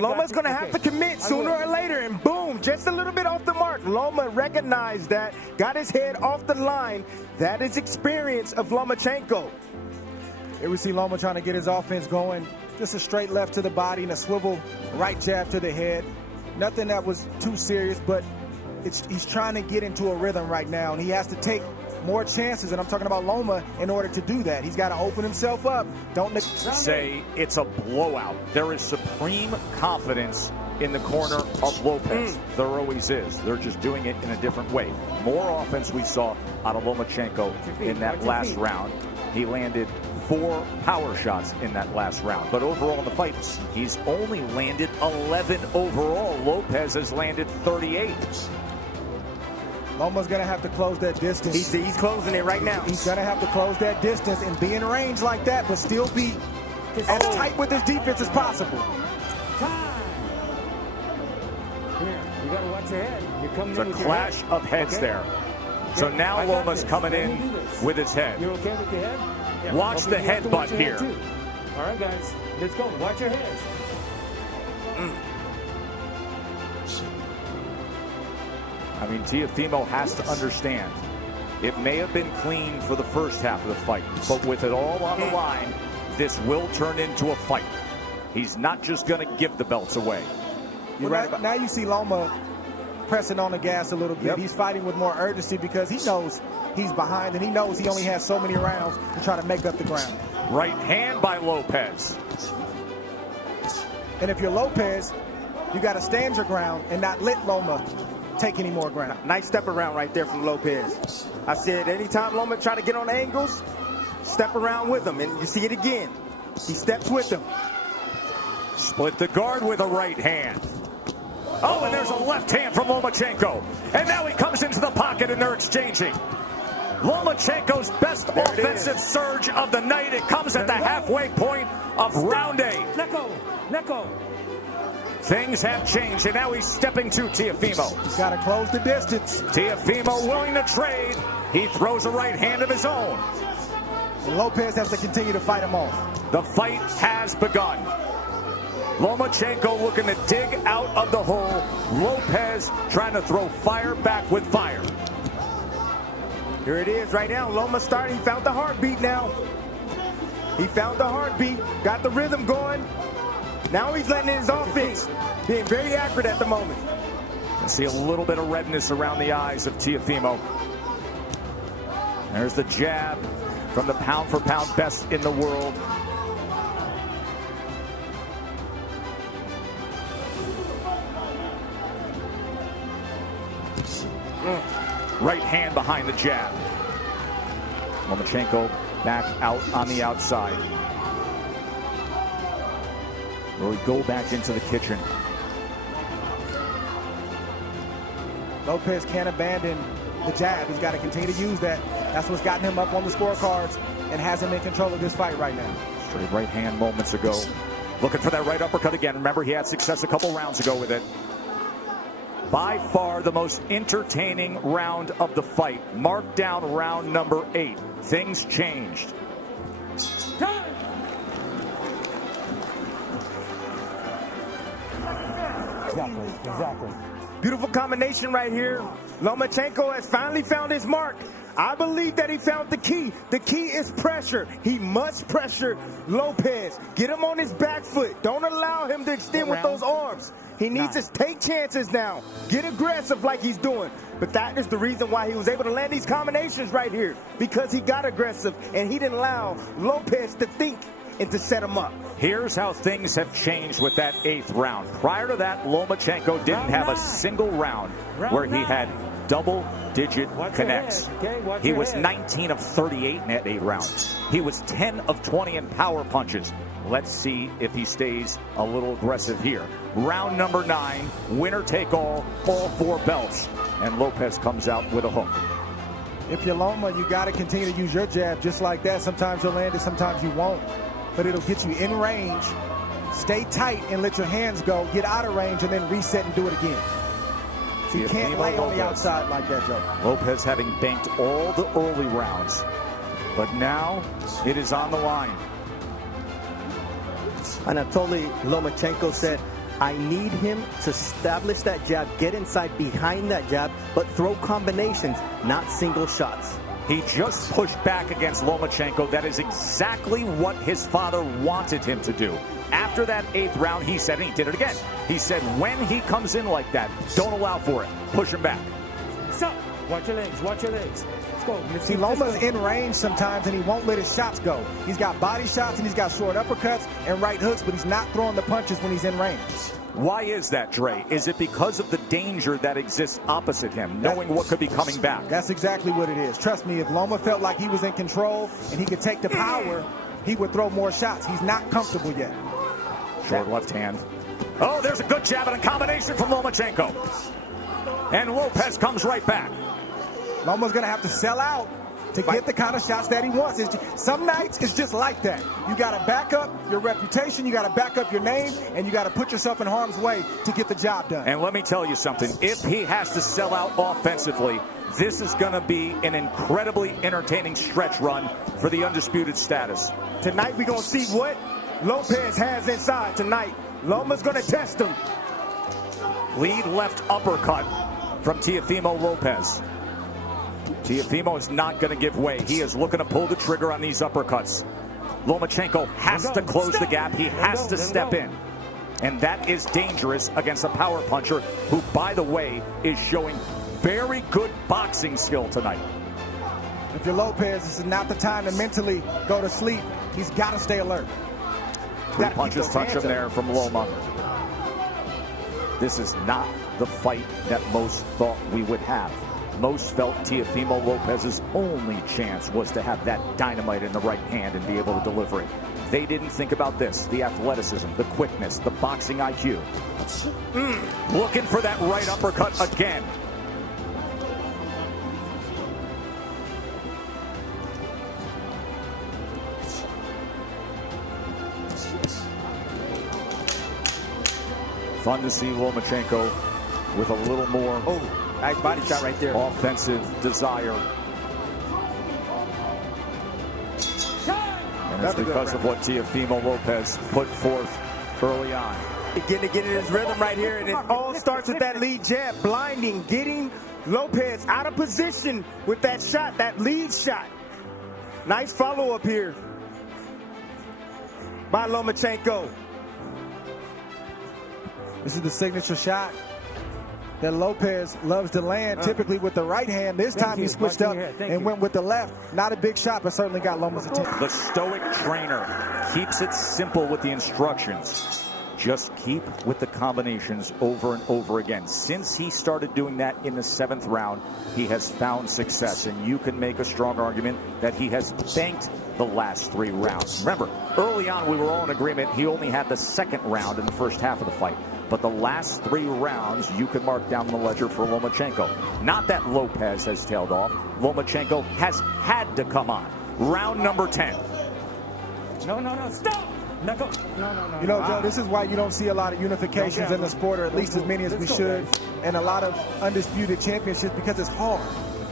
Loma's going to have to commit sooner or later, and boom, just a little bit off the mark. Loma recognized that, got his head off the line. That is experience of Lomachenko. Here we see Loma trying to get his offense going. Just a straight left to the body and a swivel right jab to the head. Nothing that was too serious, but he's trying to get into a rhythm right now, and he has to take more chances, and I'm talking about Loma, in order to do that. He's got to open himself up. Don't say it's a blowout. There is supreme confidence in the corner of Lopez. There always is. They're just doing it in a different way. More offense we saw out of Lomachenko in that last round. He landed 4 power shots in that last round. But overall in the fight, he's only landed 11 overall. Lopez has landed 38. Loma's going to have to close that distance. He's closing it right now. He's going to have to close that distance and be in range like that, but still be as tight with his defense as possible. Time. Come here. You got to watch your head. You're coming in with your head. It's a clash of heads there. So now Loma's coming in with his head. You're okay with your head? Yeah. Watch the headbutt here. All right, guys. Let's go. Watch your heads. I mean, Teofimo has to understand. It may have been clean for the first half of the fight, but with it all on the line, this will turn into a fight. He's not just going to give the belts away. You're right. Now you see Loma pressing on the gas a little bit. Yep. He's fighting with more urgency because he knows he's behind, and he knows he only has so many rounds to try to make up the ground. Right hand by Lopez. And if you're Lopez, you got to stand your ground and not let Loma take any more ground. Nice step around right there from Lopez. I said anytime Loma try to get on angles, step around with him, and you see it again. He steps with him. Split the guard with a right hand. Oh, and there's a left hand from Lomachenko. And now he comes into the pocket and they're exchanging. Lomachenko's best offensive surge of the night. It comes at the halfway point of round 8. Neko. Things have changed, and now he's stepping to Teofimo. He's got to close the distance. Teofimo willing to trade. He throws a right hand of his own. And Lopez has to continue to fight him off. The fight has begun. Lomachenko looking to dig out of the hole. Lopez trying to throw fire back with fire. Here it is right now. Loma starting. He found the heartbeat now. He found the heartbeat. Got the rhythm going. Now he's letting in his offense. Being very accurate at the moment. You see a little bit of redness around the eyes of Teofimo. There's the jab from the pound-for-pound best in the world. Right hand behind the jab. Lomachenko back out on the outside. Will we go back into the kitchen? Lopez can't abandon the jab. He's got to continue to use that. That's what's gotten him up on the scorecards and has him in control of this fight right now. Straight right hand moments ago. Looking for that right uppercut again. Remember, he had success a couple rounds ago with it. By far the most entertaining round of the fight. Mark down round number 8. Things changed. Exactly. Beautiful combination right here. Lomachenko has finally found his mark. I believe that he found the key. The key is pressure. He must pressure Lopez. Get him on his back foot. Don't allow him to extend with those arms. He needs to take chances now. Get aggressive like he's doing. But that is the reason why he was able to land these combinations right here. Because he got aggressive and he didn't allow Lopez to think and to set him up. Here's how things have changed with that 8th round. Prior to that, Lomachenko didn't have a single round where he had double-digit connects. He was 19 of 38 in that 8 rounds. He was 10 of 20 in power punches. Let's see if he stays a little aggressive here. Round number 9, winner take all 4 belts. And Lopez comes out with a hook. If you're Loma, you got to continue to use your jab just like that. Sometimes you'll land it, sometimes you won't. But it'll get you in range. Stay tight and let your hands go. Get out of range and then reset and do it again. So you can't lay on the outside like that, Joe. Lopez having banked all the early rounds. But now it is on the line. Anatoly Lomachenko said, I need him to establish that jab, get inside behind that jab, but throw combinations, not single shots. He just pushed back against Lomachenko. That is exactly what his father wanted him to do. After that 8th round, he said, and he did it again, he said, when he comes in like that, don't allow for it. Push him back. Stop. Watch your legs. Watch your legs. Let's go. See, Loma's in range sometimes, and he won't let his shots go. He's got body shots, and he's got short uppercuts and right hooks, but he's not throwing the punches when he's in range. Why is that, Dre? Is it because of the danger that exists opposite him, knowing what could be coming back? That's exactly what it is. Trust me, if Loma felt like he was in control and he could take the power, he would throw more shots. He's not comfortable yet. Short left hand. Oh, there's a good jab and a combination from Lomachenko. And Lopez comes right back. Loma's going to have to sell out to get the kind of shots that he wants. Some nights it's just like that. You got to back up your reputation, you got to back up your name, and you got to put yourself in harm's way to get the job done. And let me tell you something. If he has to sell out offensively, this is going to be an incredibly entertaining stretch run for the undisputed status. Tonight we're going to see what Lopez has inside tonight. Loma's going to test him. Lead left uppercut from Teofimo Lopez. Teofimo is not going to give way. He is looking to pull the trigger on these uppercuts. Lomachenko has to close the gap. He has to step in. And that is dangerous against a power puncher who, by the way, is showing very good boxing skill tonight. If you're Lopez, this is not the time to mentally go to sleep. He's got to stay alert. 3 punches touch him there from Loma. This is not the fight that most thought we would have. Most felt Teofimo Lopez's only chance was to have that dynamite in the right hand and be able to deliver it. They didn't think about this, the athleticism, the quickness, the boxing IQ. Looking for that right uppercut again. Fun to see Lomachenko with a little more Nice body shot right there. offensive desire. And it's because of what Teofimo Lopez put forth early on. Getting in his rhythm right here, and it all starts with that lead jab, blinding, getting Lopez out of position with that shot, that lead shot. Nice follow-up here by Lomachenko. This is the signature shot that Lopez loves to land, typically with the right hand. This time he switched up and went with the left. Not a big shot, but certainly got Loma's attention. The stoic trainer keeps it simple with the instructions. Just keep with the combinations over and over again. Since he started doing that in the 7th round, he has found success, and you can make a strong argument that he has banked the last 3 rounds. Remember, early on we were all in agreement he only had the 2nd round in the first half of the fight. But the last 3 rounds, you can mark down the ledger for Lomachenko. Not that Lopez has tailed off. Lomachenko has had to come on. Round number 10. No, stop! No. You know, Joe, this is why you don't see a lot of unifications in the sport, or at least as many as we should, and a lot of undisputed championships, because it's hard.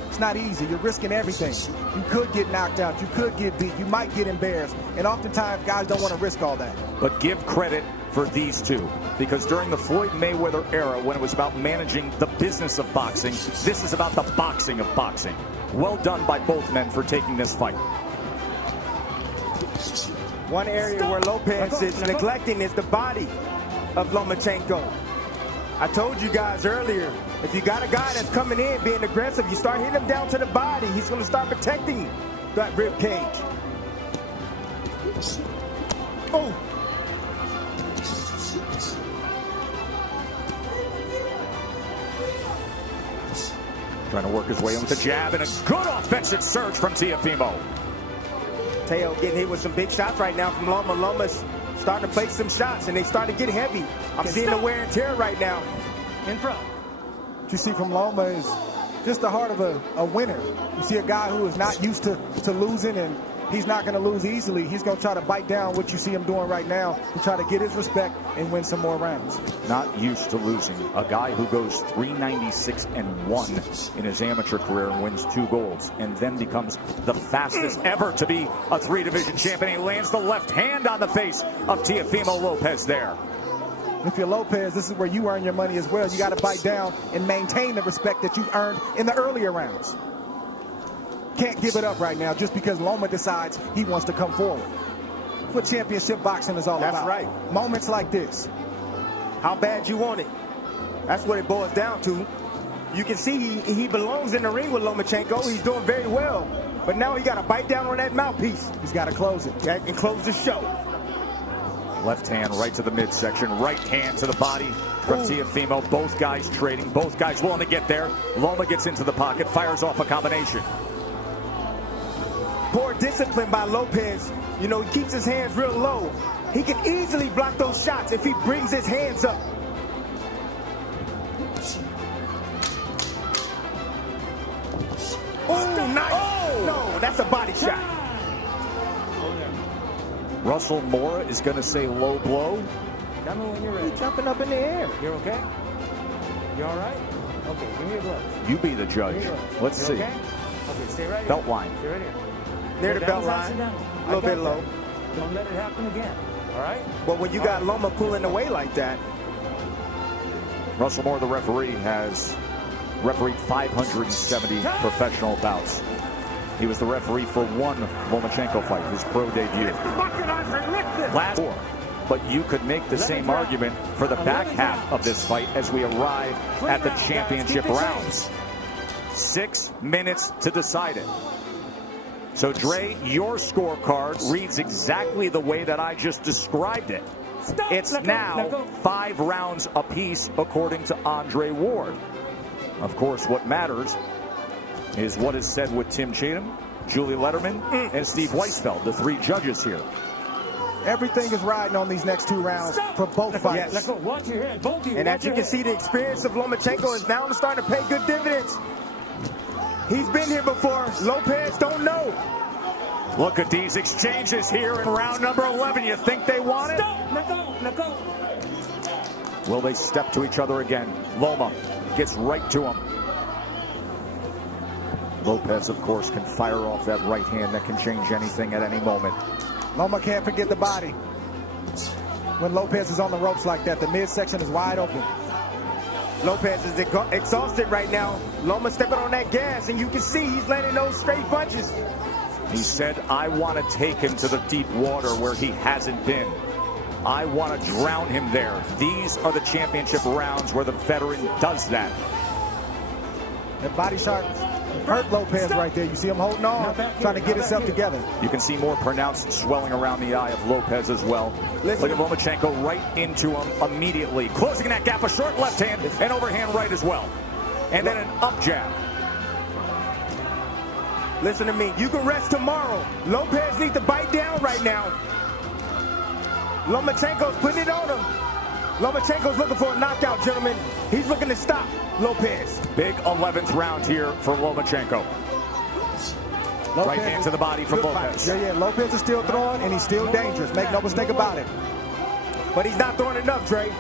It's not easy. You're risking everything. You could get knocked out. You could get beat. You might get embarrassed. And oftentimes, guys don't want to risk all that. But give credit for these two, because during the Floyd Mayweather era, when it was about managing the business of boxing, this is about the boxing of boxing. Well done by both men for taking this fight. One area where Lopez is neglecting is the body of Lomachenko. I told you guys earlier, if you got a guy that's coming in being aggressive, you start hitting him down to the body, he's going to start protecting that rib cage. Oh! Trying to work his way in with the jab, and a good offensive surge from Teofimo. Teo getting hit with some big shots right now from Loma. Loma's starting to place some shots, and they start to get heavy. I'm seeing the wear and tear right now. In front. What you see from Loma is just the heart of a winner. You see a guy who is not used to losing, and he's not going to lose easily. He's going to try to bite down what you see him doing right now to try to get his respect and win some more rounds. Not used to losing. A guy who goes 396-1 in his amateur career and wins 2 golds, and then becomes the fastest ever to be a 3-division champion. He lands the left hand on the face of Teofimo Lopez there. If you're Lopez, this is where you earn your money as well. You got to bite down and maintain the respect that you've earned in the earlier rounds. Can't give it up right now just because Loma decides he wants to come forward. That's what championship boxing is all about. That's right. Moments like this. How bad you want it. That's what it boils down to. You can see he belongs in the ring with Lomachenko. He's doing very well. But now he got to bite down on that mouthpiece. He's got to close it. And close the show. Left hand right to the midsection. Right hand to the body from Teofimo. Both guys trading. Both guys willing to get there. Loma gets into the pocket. Fires off a combination. Poor discipline by Lopez. You know, he keeps his hands real low. He can easily block those shots if he brings his hands up. Oh, nice. Oh. No, that's a body shot. Russell Mora is going to say low blow. Tell me when you're ready. He's jumping up in the air. You're okay? You all right? Okay, give me your gloves. You be the judge. Let's see. Okay? Okay, stay right here. Belt line. Stay right here. Near the belt line. A little bit low. Don't let it happen again. All right? But when you got Loma pulling away like that. Russell Mora, the referee, has refereed 570 professional bouts. He was the referee for one Lomachenko fight, his pro debut. Last four. But you could make the same argument for the back half of this fight as we arrive at the championship rounds. 6 minutes to decide it. So, Dre, your scorecard reads exactly the way that I just described it. It's now 5 rounds apiece, according to Andre Ward. Of course, what matters is what is said with Tim Cheatham, Julie Letterman, and Steve Weisfeld, the 3 judges here. Everything is riding on these next 2 rounds for both fights. Yes. Watch your head, both of you. And as you can see, the experience of Lomachenko is now starting to pay good dividends. He's been here before. Lopez don't know. Look at these exchanges here in round number 11. You think they want it? Stop! Let go! Will they step to each other again? Loma gets right to him. Lopez, of course, can fire off that right hand that can change anything at any moment. Loma can't forget the body. When Lopez is on the ropes like that, the midsection is wide open. Lopez is exhausted right now. Loma stepping on that gas, and you can see he's landing those straight punches. He said, I want to take him to the deep water where he hasn't been. I want to drown him there. These are the championship rounds where the veteran does that. That body shot hurt Lopez right there. You see him holding on, trying to get himself together. You can see more pronounced swelling around the eye of Lopez as well. Look at Lomachenko right into him immediately. Closing that gap, a short left hand and overhand right as well. And then an up jab. Listen to me. You can rest tomorrow. Lopez needs to bite down right now. Lomachenko's putting it on him. Lomachenko's looking for a knockout, gentlemen. He's looking to stop Lopez. Big 11th round here for Lomachenko. Right hand to the body from Lopez. Yeah, Lopez is still throwing, and he's still dangerous. Make no mistake about it. But he's not throwing enough, Dre.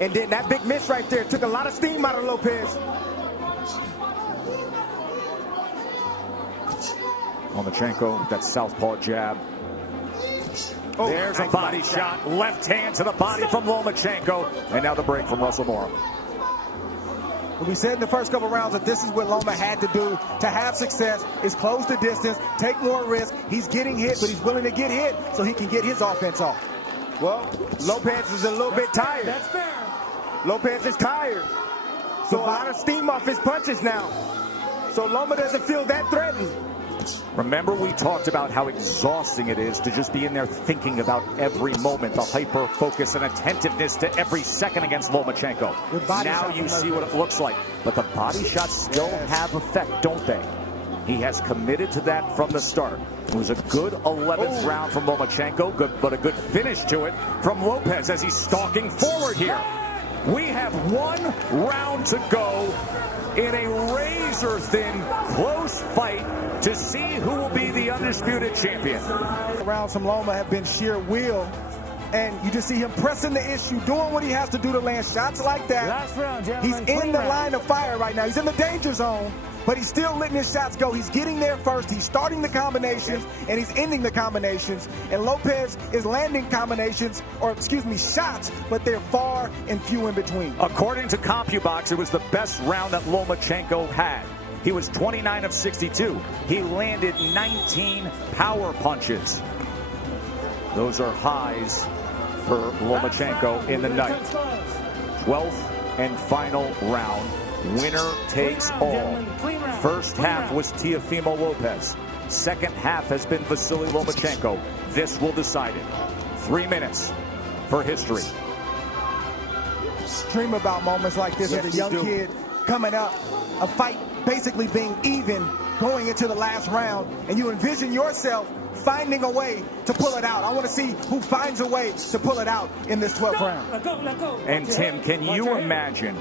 And then that big miss right there took a lot of steam out of Lopez. Lomachenko, that southpaw jab. Oh, there's a body shot. Left hand to the body from Lomachenko. And now the break from Russell Mora. We said in the first couple rounds that this is what Loma had to do to have success, is close the distance, take more risk. He's getting hit, but he's willing to get hit so he can get his offense off. Well, Lopez is a little bit tired. That's fair. Lopez is tired. So a lot of steam off his punches now. So Loma doesn't feel that threatened. Remember, we talked about how exhausting it is to just be in there thinking about every moment, the hyper focus and attentiveness to every second against Lomachenko. Now you see what it looks like. But the body shots still have effect, don't they? He has committed to that from the start. It was a good 11th round from Lomachenko, but a good finish to it from Lopez as he's stalking forward here. We have 1 round to go in a razor-thin, close fight to see who will be the undisputed champion. Rounds from Loma have been sheer will, and you just see him pressing the issue, doing what he has to do to land shots like that. Last round, gentlemen. He's in the line of fire right now. He's in the danger zone, but he's still letting his shots go. He's getting there first. He's starting the combinations, and he's ending the combinations. And Lopez is landing combinations, or excuse me, shots, but they're far and few in between. According to CompuBox, it was the best round that Lomachenko had. He was 29 of 62. He landed 19 power punches. Those are highs for Lomachenko in the night. 12th and final round. Winner takes all. First half was Teofimo Lopez. Second half has been Vasiliy Lomachenko. This will decide it. 3 minutes for history. Dream about moments like this as a young kid coming up, a fight basically being even going into the last round, and you envision yourself finding a way to pull it out. I want to see who finds a way to pull it out in this 12th round. Let go. And Tim, can you imagine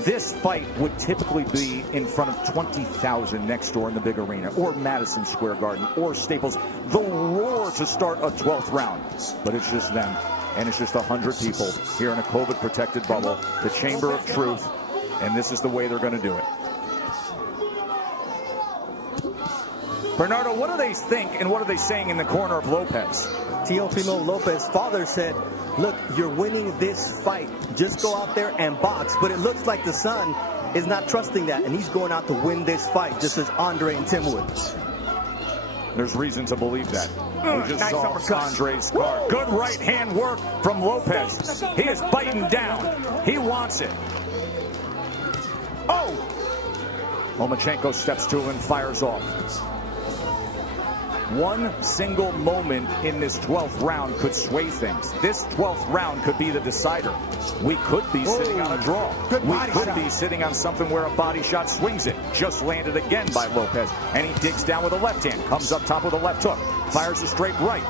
this fight would typically be in front of 20,000 next door in the big arena, or Madison Square Garden, or Staples? The roar to start a 12th round, but it's just them. And it's just 100 people here in a COVID-protected bubble, the Chamber of Truth, and this is the way they're going to do it. Bernardo, what do they think and what are they saying in the corner of Lopez? Teofimo Lopez's father said, look, you're winning this fight. Just go out there and box. But it looks like the son is not trusting that, and he's going out to win this fight, just as Andre and Tim would. There's reason to believe that. We just saw Andre's guard. Good right hand work from Lopez. He is biting down. He wants it. Oh! Lomachenko steps to him and fires off. One single moment in this 12th round could sway things. This 12th round could be the decider. We could be sitting on a draw. We could be sitting on something where a body shot swings it. Just landed again by Lopez. And he digs down with a left hand. Comes up top with a left hook. Fires a straight right.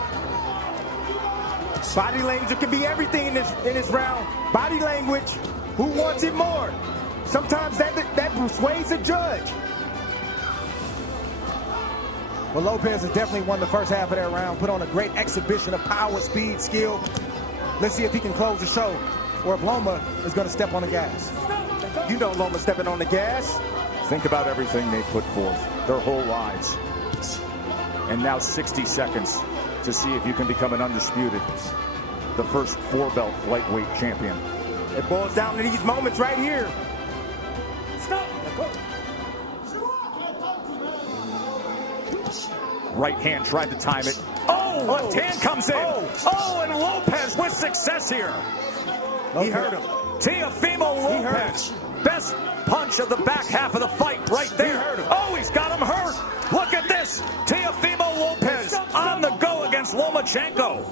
Body language could be everything in this round. Body language. Who wants it more? Sometimes that persuades the judge. Well, Lopez has definitely won the first half of that round, put on a great exhibition of power, speed, skill. Let's see if he can close the show, or if Loma is going to step on the gas. You know Loma stepping on the gas. Think about everything they put forth, their whole lives. And now 60 seconds to see if you can become an undisputed, the first 4-belt lightweight champion. It boils down to these moments right here. Stop. Right hand tried to time it. Oh, left hand comes in. Oh, and Lopez with success here. He hurt him. Teofimo Lopez. Best punch of the back half of the fight right there. Oh, he's got him hurt. Look at this. Teofimo Lopez on the go against Lomachenko.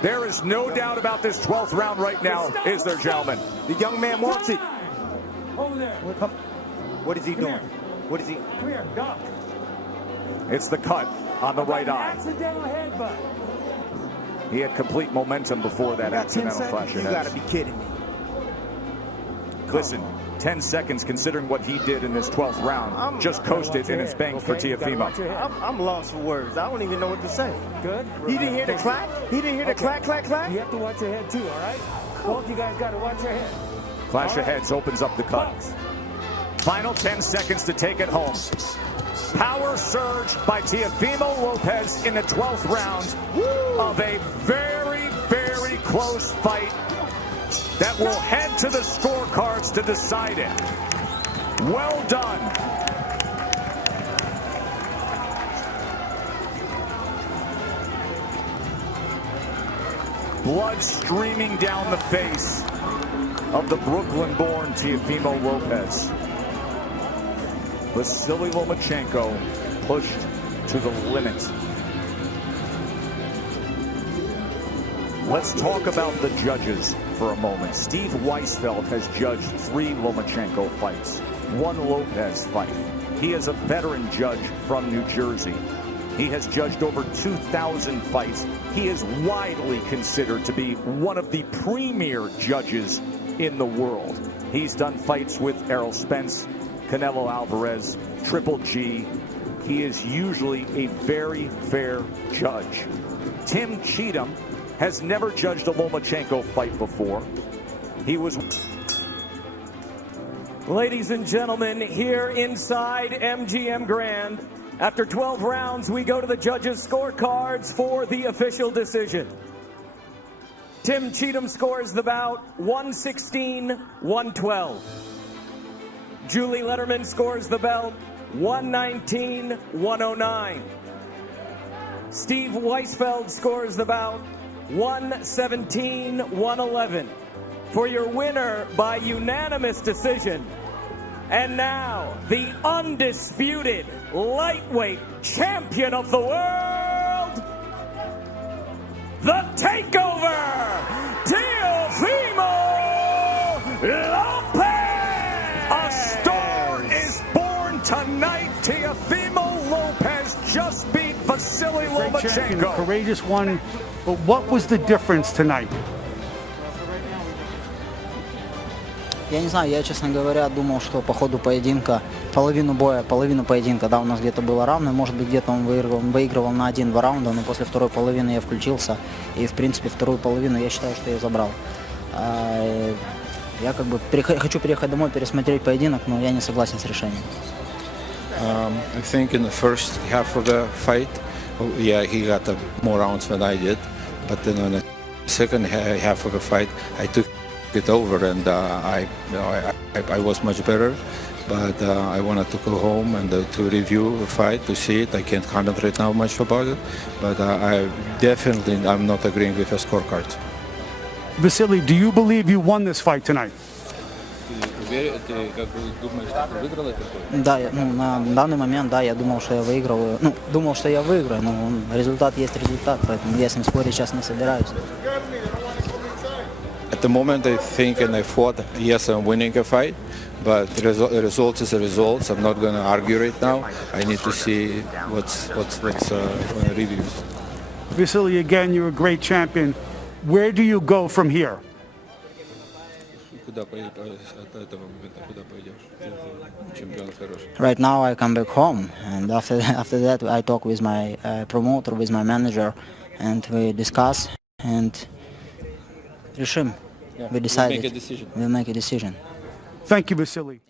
There is no doubt about this 12th round right now, is there, gentlemen? The young man wants it. Over there. What is he doing? What is he? Come here, Doc. It's the cut on the right eye. Accidental headbutt. He had complete momentum before that accidental flash of You head. gotta be kidding me. Listen, 10 seconds considering what he did in this 12th round. Just coasted and it's banked for Teofimo. I'm lost for words. I don't even know what to say. Good. He didn't hear the clap? He didn't hear the clap, clap, clap? You have to watch your head too, all right? Both you guys got to watch your head. Clash of heads opens up the cut. Final 10 seconds to take it home. Power surge by Teofimo Lopez in the 12th round of a very, very close fight that will head to the scorecards to decide it. Well done. Blood streaming down the face of the Brooklyn-born Teofimo Lopez. Vasiliy Lomachenko pushed to the limit. Let's talk about the judges for a moment. Steve Weisfeld has judged 3 Lomachenko fights, 1 Lopez fight. He is a veteran judge from New Jersey. He has judged over 2,000 fights. He is widely considered to be one of the premier judges in the world. He's done fights with Errol Spence, Canelo Alvarez, Triple G. He is usually a very fair judge. Tim Cheatham has never judged a Lomachenko fight before. He was. Ladies and gentlemen, here inside MGM Grand, after 12 rounds, we go to the judges' scorecards for the official decision. Tim Cheatham scores the bout 116-112. Julie Letterman scores the belt 119-109. Steve Weisfeld scores the bout 117-111. For your winner by unanimous decision. And now, the undisputed lightweight champion of the world, the Takeover, Teofimo Lopez! A star is born tonight. Teofimo Lopez just beat Vasiliy Lomachenko. Courageous one, but what was the difference tonight? Я не знаю, я, честно говоря, думал, что по ходу поединка, половину поединка, да, у нас где-то было равно, может быть, где-то он выигрывал на 1-2 раунда, но после второй половины я включился, и, в принципе, вторую половину я считаю, что я забрал. Я как бы хочу приехать домой, пересмотреть поединок, но я не согласен с решением. I think in the first half of the fight, yeah, he got more rounds than I did, but then on the second half of the fight, I took it over, and I was much better, but I wanted to go home and to review the fight, to see it. I can't comment right now much about it, but I'm not agreeing with the scorecards. Vasiliy, do you believe you won this fight tonight? Да, на данный момент, да, я думал, что я выигрываю. Ну, думал, что я выиграю, но результат есть результат, поэтому я с ним спорить сейчас не собираюсь. At the moment, I think and I thought, yes, I'm winning a fight, but the result is a result. I'm not going to argue right now. I need to see what's on the reviews. Vasiliy, again, you're a great champion. Where do you go from here? Right now I come back home, and after that I talk with my promoter, with my manager, and we discuss and решим. We decide. We'll make a decision. We'll make a decision. Thank you, Vasiliy.